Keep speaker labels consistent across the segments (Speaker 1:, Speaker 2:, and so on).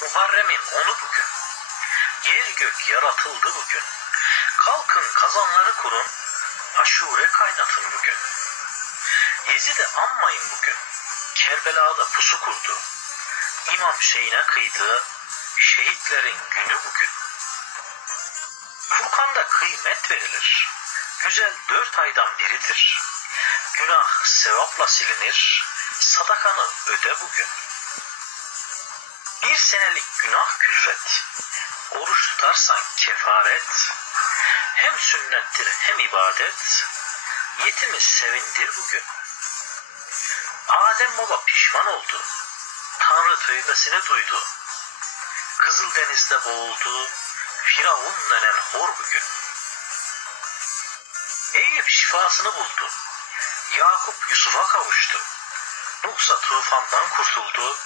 Speaker 1: Muharrem'in onu bugün. Yer gök yaratıldı bugün. Kalkın kazanları kurun. Aşure kaynatın bugün. Yezid'i anmayın bugün. Kerbela'da pusu kurdu. İmam Hüseyin'e kıydı. Şehitlerin günü bugün. Furkan'da kıymet verilir. Güzel dört aydan biridir. Günah sevapla silinir. Sadakanı öde bugün. Bir senelik günah külfet. Oruç tutarsan kefaret. Hem sünnettir hem ibadet. Yetimi sevindir bugün. Adem baba pişman oldu. Tanrı tövbesini duydu. Kızıldeniz'de boğuldu. Firavun denen hor bugün. Eyüp şifasını buldu. Yakup Yusuf'a kavuştu. Nuhsa tufandan kurtuldu.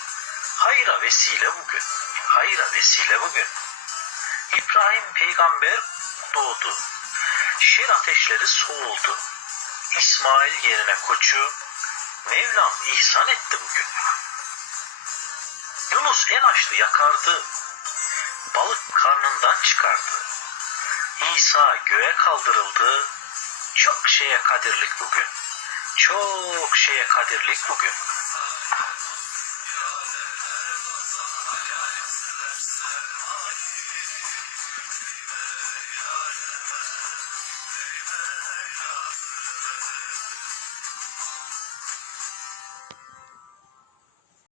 Speaker 1: Hayra vesile bugün. Hayra vesile bugün. İbrahim peygamber doğdu. Şer ateşleri soğuldu. İsmail yerine koçu Mevlam ihsan etti bugün. Yunus en açlı yakardı. Balık karnından çıkardı. İsa göğe kaldırıldı. Çok şeye kadirlik bugün. Çok şeye kadirlik bugün.